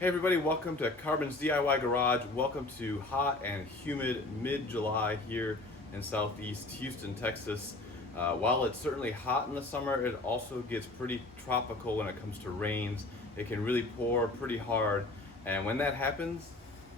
Hey everybody, welcome to Carbon's DIY Garage. Welcome to hot and humid mid-July here in southeast Houston, Texas. While it's certainly hot in the summer, it also gets pretty tropical when it comes to rains. It can really pour pretty hard, and when that happens,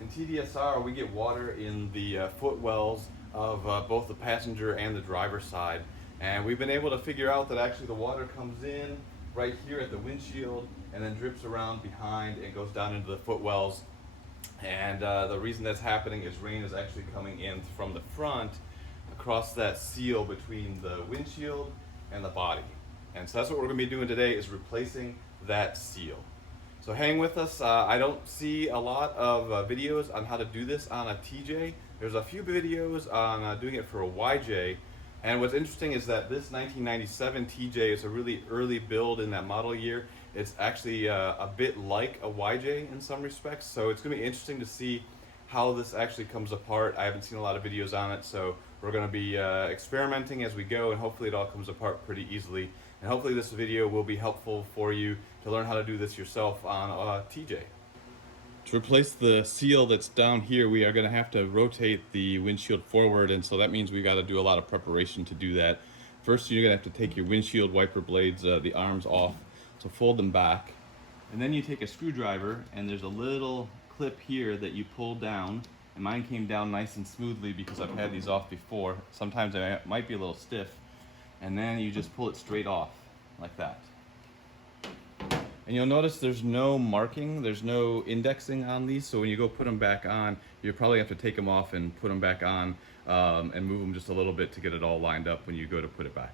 in TDSR we get water in the footwells of both the passenger and the driver side. And we've been able to figure out that actually the water comes in right here at the windshield and then drips around behind and goes down into the footwells. And the reason that's happening is rain is actually coming in from the front across that seal between the windshield and the body. And so that's what we're going to be doing today, is replacing that seal. So hang with us. I don't see a lot of videos on how to do this on a TJ. There's a few videos on doing it for a YJ. And what's interesting is that this 1997 TJ is a really early build in that model year. It's actually a bit like a YJ in some respects, so it's going to be interesting to see how this actually comes apart. I haven't seen a lot of videos on it, so we're going to be experimenting as we go, and hopefully it all comes apart pretty easily. And hopefully this video will be helpful for you to learn how to do this yourself on a TJ. To replace the seal that's down here, we are going to have to rotate the windshield forward, and so that means we got to do a lot of preparation to do that. First, you're going to have to take your windshield wiper blades, the arms off, so fold them back. And then you take a screwdriver, and there's a little clip here that you pull down, and mine came down nice and smoothly because I've had these off before. Sometimes it might be a little stiff, and then you just pull it straight off like that. And you'll notice there's no marking, there's no indexing on these, so when you go put them back on, you probably have to take them off and put them back on and move them just a little bit to get it all lined up when you go to put it back.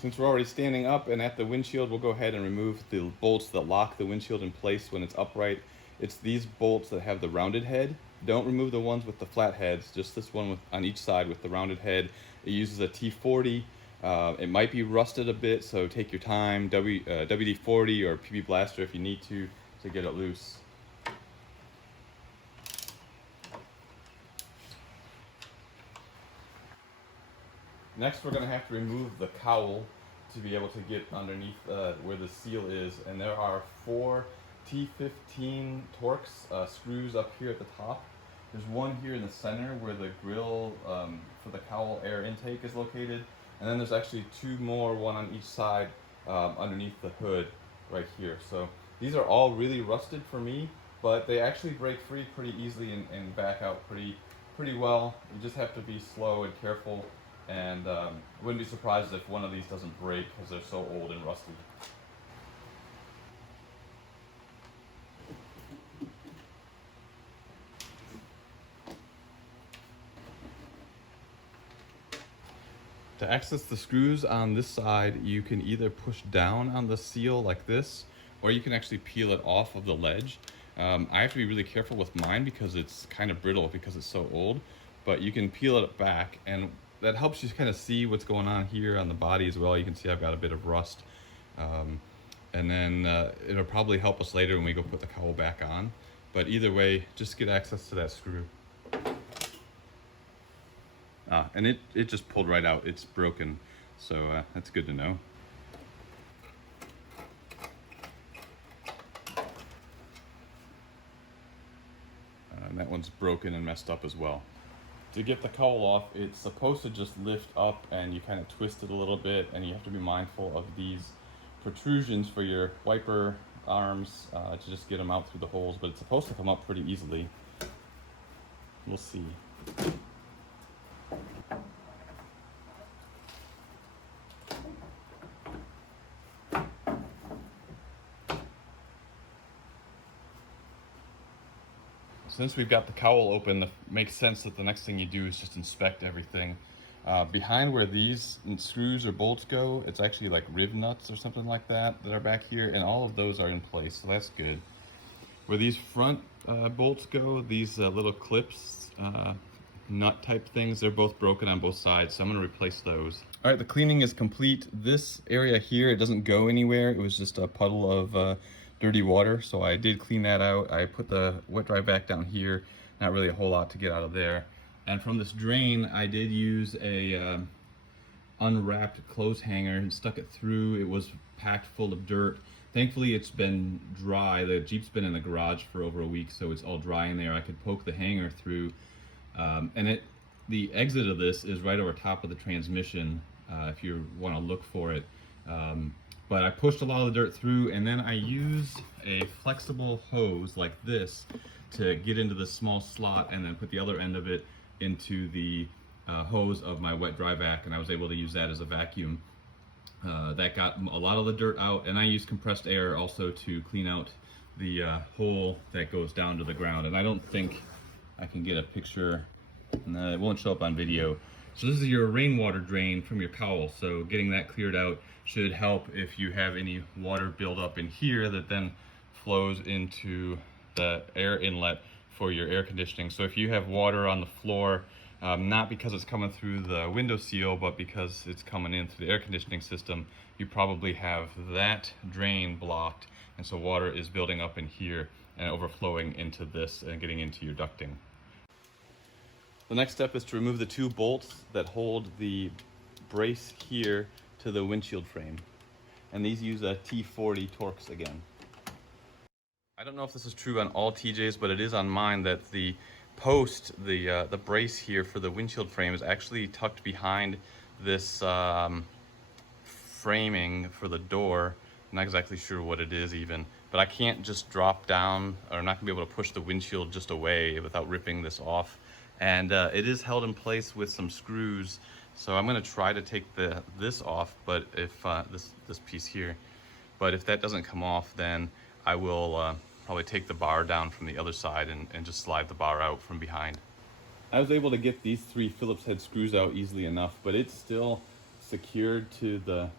Since we're already standing up and at the windshield, we'll go ahead and remove the bolts that lock the windshield in place when it's upright. It's these bolts that have the rounded head. Don't remove the ones with the flat heads, just this one on each side with the rounded head. It uses a T40. It might be rusted a bit, so take your time, WD-40 or PB Blaster if you need to get it loose. Next, we're going to have to remove the cowl to be able to get underneath where the seal is, and there are 4 T15 Torx screws up here at the top. There's one here in the center where the grill for the cowl air intake is located, and then there's actually 2 more, one on each side underneath the hood right here. So these are all really rusted for me, but they actually break free pretty easily and back out pretty well. You just have to be slow and careful, and wouldn't be surprised if one of these doesn't break because they're so old and rusty. To access the screws on this side, you can either push down on the seal like this, or you can actually peel it off of the ledge. I have to be really careful with mine because it's kind of brittle because it's so old, but you can peel it back, and that helps you kind of see what's going on here on the body as well. You can see I've got a bit of rust. And then it'll probably help us later when we go put the cowl back on. But either way, just get access to that screw. And it just pulled right out. It's broken, so that's good to know. And that one's broken and messed up as well. To get the cowl off, it's supposed to just lift up and you kind of twist it a little bit, and you have to be mindful of these protrusions for your wiper arms to just get them out through the holes, but it's supposed to come up pretty easily. We'll see. Since we've got the cowl open, it makes sense that the next thing you do is just inspect everything. Behind where these screws or bolts go, it's actually like rib nuts or something like that are back here, and all of those are in place, so that's good. Where these front bolts go, these little clips, nut type things, they're both broken on both sides, so I'm going to replace those. All right, the cleaning is complete. This area here, it doesn't go anywhere. It was just a puddle of dirty water, so I did clean that out. I put the wet dry back down here. Not really a whole lot to get out of there. And from this drain, I did use a unwrapped clothes hanger and stuck it through. It was packed full of dirt. Thankfully, it's been dry. The Jeep's been in the garage for over a week, so it's all dry in there. I could poke the hanger through, and the exit of this is right over top of the transmission, if you want to look for it. But I pushed a lot of the dirt through, and then I used a flexible hose like this to get into this small slot, and then put the other end of it into the hose of my wet dry vac, and I was able to use that as a vacuum. That got a lot of the dirt out, and I used compressed air also to clean out the hole that goes down to the ground. And I don't think I can get a picture, no, it won't show up on video. So this is your rainwater drain from your Cowl, so getting that cleared out should help if you have any water build up in here that then flows into the air inlet for your air conditioning. So if you have water on the floor, not because it's coming through the window seal, but because it's coming in through the air conditioning system, you probably have that drain blocked, and so water is building up in here and overflowing into this and getting into your ducting. The next step is to remove the two bolts that hold the brace here to the windshield frame, and these use a T40 Torx again. I don't know if this is true on all TJs, but it is on mine that the post, the brace here for the windshield frame is actually tucked behind this framing for the door. I'm not exactly sure what it is even, but I can't just drop down, or I'm not gonna be able to push the windshield just away without ripping this off. And it is held in place with some screws, so I'm gonna try to take this off, but if this piece here, but if that doesn't come off, then I will probably take the bar down from the other side and just slide the bar out from behind. I was able to get these 3 Phillips head screws out easily enough, but it's still secured to the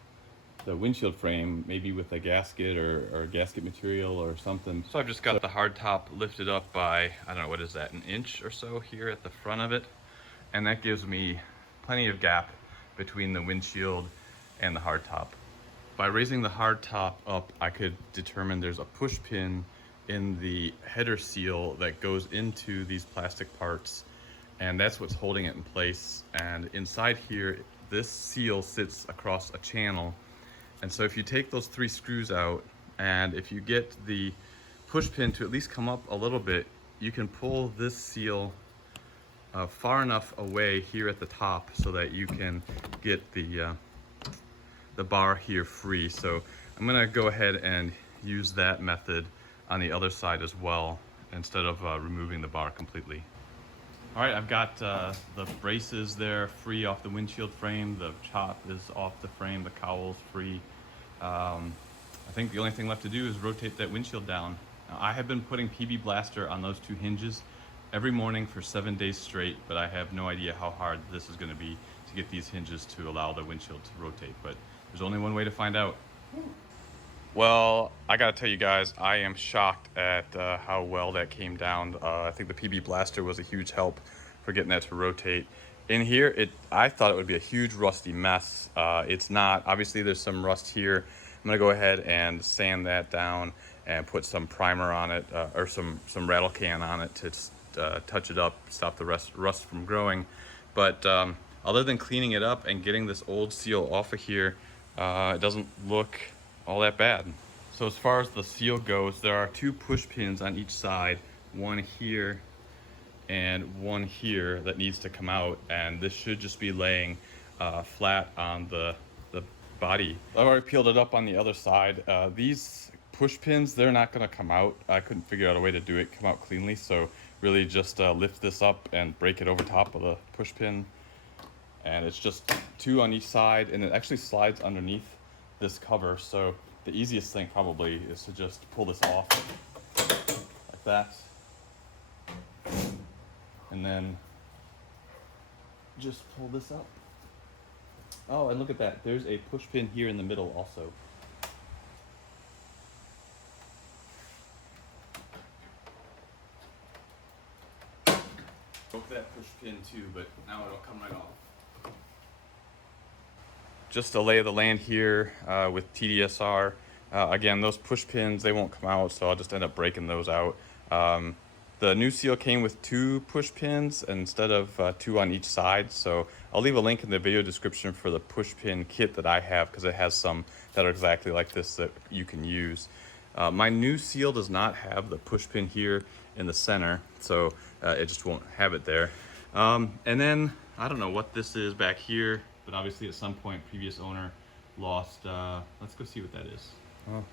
windshield frame, maybe with a gasket or gasket material or something. So I've just got the hard top lifted up by, I don't know, what is that, an inch or so here at the front of it. And that gives me plenty of gap between the windshield and the hard top. By raising the hard top up, I could determine there's a push pin in the header seal that goes into these plastic parts, and that's what's holding it in place. And inside here, this seal sits across a channel. And so if you take those 3 screws out, and if you get the push pin to at least come up a little bit, you can pull this seal far enough away here at the top so that you can get the bar here free. So I'm gonna go ahead and use that method on the other side as well, instead of removing the bar completely. All right, I've got the braces there free off the windshield frame. The chop is off the frame. The cowl's free. I think the only thing left to do is rotate that windshield down. Now, I have been putting PB Blaster on those 2 hinges every morning for 7 days straight, but I have no idea how hard this is going to be to get these hinges to allow the windshield to rotate. But there's only one way to find out. Well, I gotta tell you guys, I am shocked at how well that came down. I think the PB Blaster was a huge help for getting that to rotate. In here, I thought it would be a huge rusty mess. It's not. Obviously, there's some rust here. I'm gonna go ahead and sand that down and put some primer on it, or some rattle can on it to touch it up, stop the rust from growing. But other than cleaning it up and getting this old seal off of here, it doesn't look all that bad. So as far as the seal goes, there are 2 push pins on each side, one here and one here that needs to come out, and this should just be laying flat on the body. I've already peeled it up on the other side. These push pins, they're not gonna come out. I couldn't figure out a way to do it come out cleanly, so really just lift this up and break it over top of the push pin, and it's just 2 on each side, and it actually slides underneath this cover. So the easiest thing probably is to just pull this off like that, and then just pull this up. Oh, and look at that, there's a push pin here in the middle also. Broke that push pin too, but now it'll come right off. Just a lay of the land here with TDSR. Again, those push pins, they won't come out, so I'll just end up breaking those out. The new seal came with 2 push pins instead of 2 on each side. So I'll leave a link in the video description for the push pin kit that I have, because it has some that are exactly like this that you can use. My new seal does not have the push pin here in the center, so it just won't have it there. And then I don't know what this is back here, but obviously at some point previous owner lost, let's go see what that is.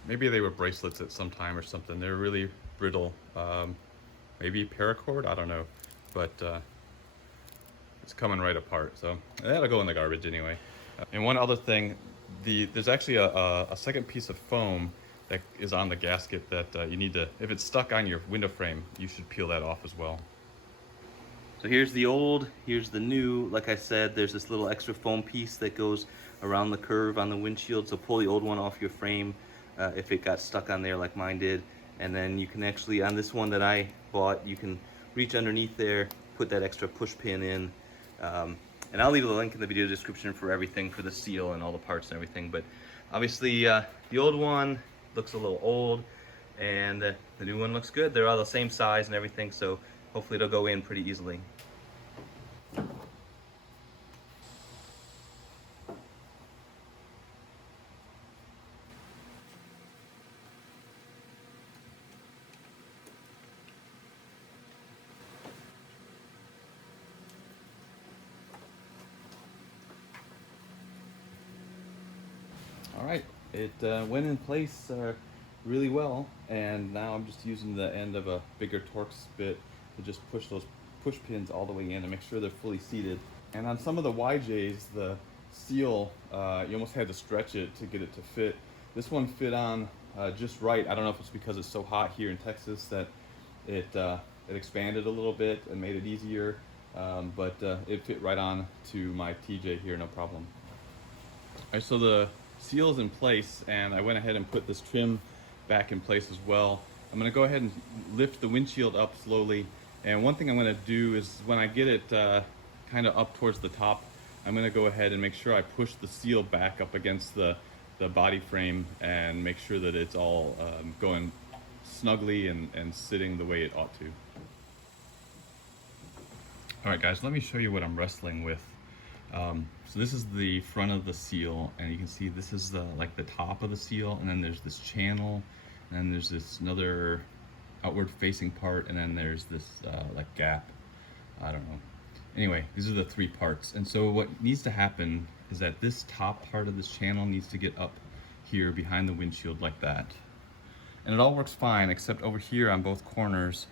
Maybe they were bracelets at some time or something. They're really brittle. Maybe paracord, I don't know, but it's coming right apart, so that'll go in the garbage anyway. And one other thing, there's actually a second piece of foam that is on the gasket that you need to, if it's stuck on your window frame, you should peel that off as well. So here's the old, here's the new. Like I said, there's this little extra foam piece that goes around the curve on the windshield, so pull the old one off your frame if it got stuck on there like mine did. And then you can actually, on this one that I bought, you can reach underneath there, put that extra push pin in. And I'll leave a link in the video description for everything, for the seal and all the parts and everything. But obviously the old one looks a little old, and the new one looks good. They're all the same size and everything, so hopefully it'll go in pretty easily. All right, it went in place really well, and now I'm just using the end of a bigger Torx bit to just push those push pins all the way in and make sure they're fully seated. And on some of the YJs, the seal, you almost had to stretch it to get it to fit. This one fit on just right. I don't know if it's because it's so hot here in Texas that it expanded a little bit and made it easier, but it fit right on to my TJ here, no problem. All right, so the seal is in place, and I went ahead and put this trim back in place as well. I'm going to go ahead and lift the windshield up slowly, and one thing I'm going to do is when I get it kind of up towards the top, I'm going to go ahead and make sure I push the seal back up against the body frame and make sure that it's all going snugly and sitting the way it ought to. All right guys, let me show you what I'm wrestling with. So this is the front of the seal, and you can see this is the like the top of the seal, and then there's this channel, and then there's this another outward facing part, and then there's this like gap. I don't know. Anyway, these are the 3 parts, and so what needs to happen is that this top part of this channel needs to get up here behind the windshield like that. And it all works fine, except over here on both corners,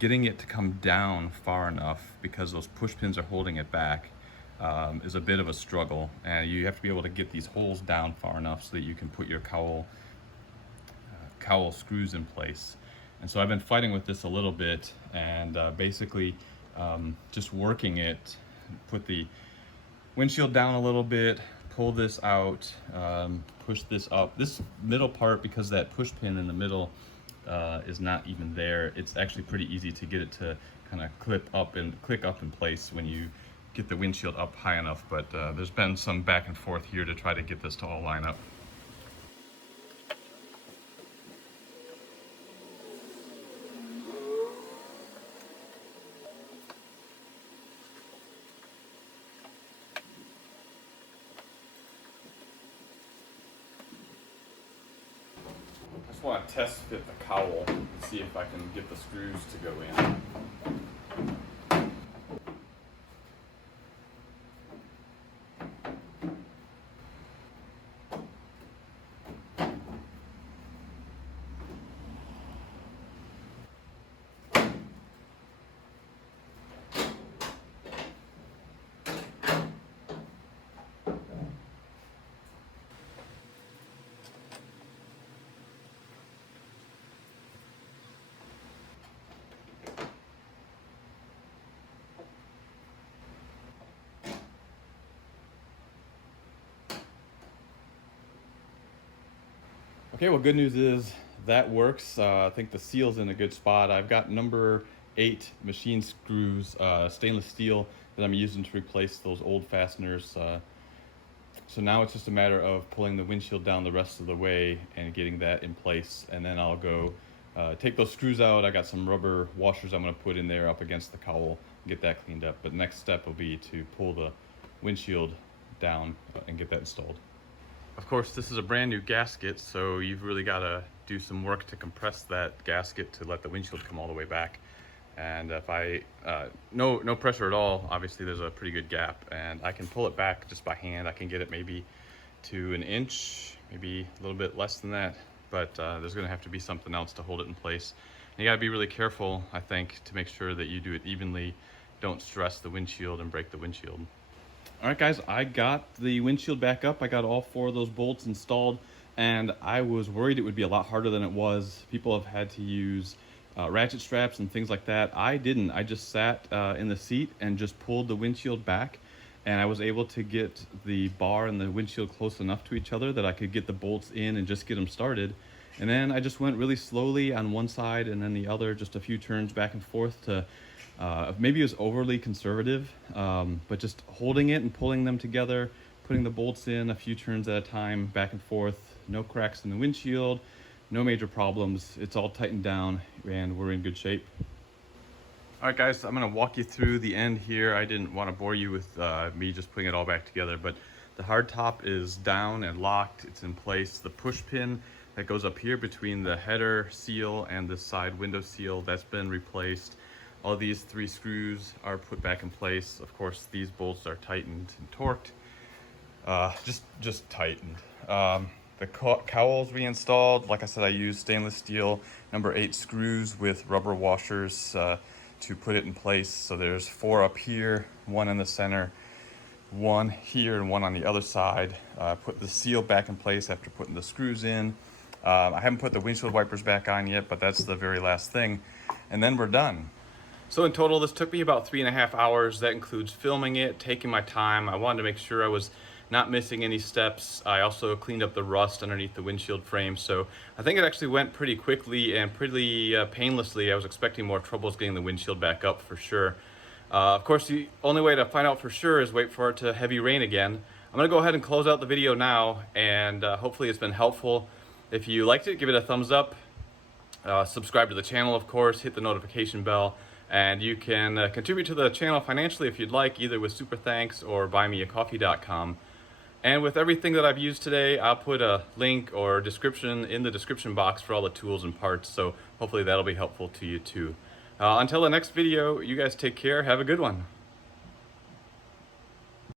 getting it to come down far enough, because those push pins are holding it back, is a bit of a struggle, and you have to be able to get these holes down far enough so that you can put your cowl screws in place. And so I've been fighting with this a little bit, and basically just working it, put the windshield down a little bit, pull this out, push this up. This middle part, because that push pin in the middle is not even there, it's actually pretty easy to get it to kind of click up in place when you get the windshield up high enough, but there's been some back and forth here to try to get this to all line up. I just want to test fit the cowl, see if I can get the screws to go in. Okay, well, good news is that works. I think the seal's in a good spot. I've got number 8 machine screws, stainless steel, that I'm using to replace those old fasteners. So now it's just a matter of pulling the windshield down the rest of the way and getting that in place, and then I'll go take those screws out. I got some rubber washers I'm going to put in there up against the cowl, get that cleaned up. But the next step will be to pull the windshield down and get that installed. Of course, this is a brand new gasket, so you've really got to do some work to compress that gasket to let the windshield come all the way back. And if no pressure at all, obviously there's a pretty good gap, and I can pull it back just by hand. I can get it maybe to an inch, maybe a little bit less than that, but there's gonna have to be something else to hold it in place. And you gotta be really careful, I think, to make sure that you do it evenly. Don't stress the windshield and break the windshield. All right, guys, I got the windshield back up. I got all 4 of those bolts installed, and I was worried it would be a lot harder than it was. People have had to use ratchet straps and things like that. I didn't. I just sat in the seat and just pulled the windshield back, and I was able to get the bar and the windshield close enough to each other that I could get the bolts in and just get them started. And then I just went really slowly on one side and then the other, just a few turns back and forth to maybe it was overly conservative, but just holding it and pulling them together, putting the bolts in a few turns at a time, back and forth. No cracks in the windshield, no major problems. It's all tightened down and we're in good shape. All right, guys, I'm gonna walk you through the end here. I didn't want to bore you with me just putting it all back together, but the hard top is down and locked. It's in place. The push pin that goes up here between the header seal and the side window seal, that's been replaced. All these 3 screws are put back in place. Of course, these bolts are tightened and torqued, just tightened. The cowls reinstalled. Like I said, I used stainless steel number 8 screws with rubber washers to put it in place. So there's 4 up here, 1 in the center, 1 here, and 1 on the other side. Put the seal back in place after putting the screws in. I haven't put the windshield wipers back on yet, but that's the very last thing. And then we're done. So in total, this took me about 3.5 hours. That includes filming it, taking my time. I wanted to make sure I was not missing any steps. I also cleaned up the rust underneath the windshield frame. So I think it actually went pretty quickly and pretty painlessly. I was expecting more troubles getting the windshield back up for sure. Of course, the only way to find out for sure is wait for it to heavy rain again. I'm gonna go ahead and close out the video now, and hopefully it's been helpful. If you liked it, give it a thumbs up. Subscribe to the channel, of course, hit the notification bell. And you can contribute to the channel financially if you'd like, either with super thanks or buymeacoffee.com. And with everything that I've used today, I'll put a link or description in the description box for all the tools and parts, so hopefully that'll be helpful to you too. Until the next video, you guys take care, have a good one.